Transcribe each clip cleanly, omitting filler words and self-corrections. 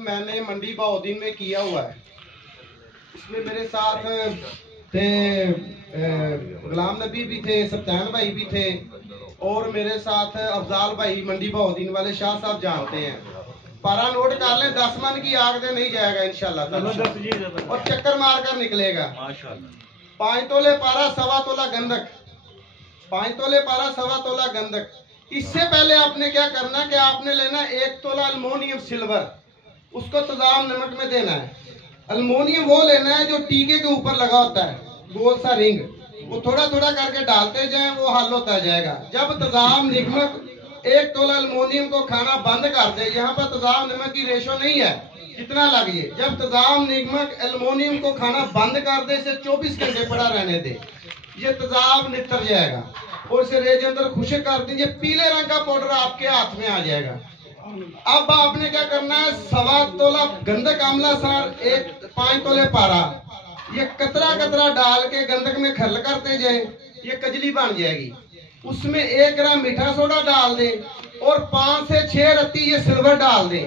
मैंने मंडी बहाउद्दीन में किया हुआ है। इसमें मेरे साथ थे गुलाम नबी भी थे, सत्यान भाई भी थे और मेरे साथ अफजाल भाई मंडी बहाउद्दीन वाले शाह साहब जानते हैं। पारा नोट कर लें, 10 मन की आग दे नहीं जाएगा इंशाल्लाह और चक्कर मार कर निकलेगा। 5 तोले पारा 1.25 तोला गंधक, 5 तोले पारा 1.25 तोला गंधक। इससे पहले आपने क्या करना कि आपने लेना 1 तोला अल्मोनियम सिल्वर, उसको तजाम नमक में देना है। अल्मोनियम वो लेना है जो टीके के ऊपर लगा होता है, गोल सा रिंग, वो थोड़ा थोड़ा करके डालते जाएं, वो हल होता जाएगा। जब तजाम नमक 1 तोला अल्मोनियम को खाना बंद कर दे, यहाँ पर तजाम नमक की रेशो नहीं है जितना लगे। जब तजाम नमक अल्मोनियम को खाना बंद कर दे, इसे 24 घंटे पड़ा रहने दे, ये तेजाब नितर जाएगा और इसे रेज अंदर खुशक कर दीजिए। पीले रंग का पाउडर आपके हाथ में आ जाएगा। अब आपने क्या करना है, 1.25 तोला गंधक आमला सार, 5 तोले पारा, ये कतरा कतरा डाल के गंधक में खरल करते जाए, ये कजली बन जाएगी। उसमें 1 ग्राम मीठा सोडा डाल दे और 5 से 6 रत्ती ये सिल्वर डाल दे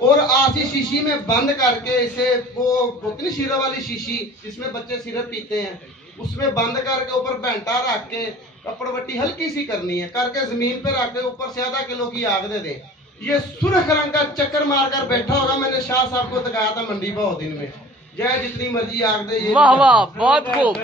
और आसी शीशी में बंद करके इसे, वो होती सिरप वाली शीशी जिसमें बच्चे सिरप पीते हैं, उसमें बंद करके ऊपर घंटा रख के कपड़वट्टी हल्की सी करनी है, करके जमीन पे रख के ऊपर से आधा किलो की आग दे दे। ये सुर्ख रंग का चक्कर मारकर बैठा होगा। मैंने शाह साहब को दिखाया था मंडी बहाउद्दीन में। जय जितनी मर्जी आग दे। वाह वाह, बहुत खूब।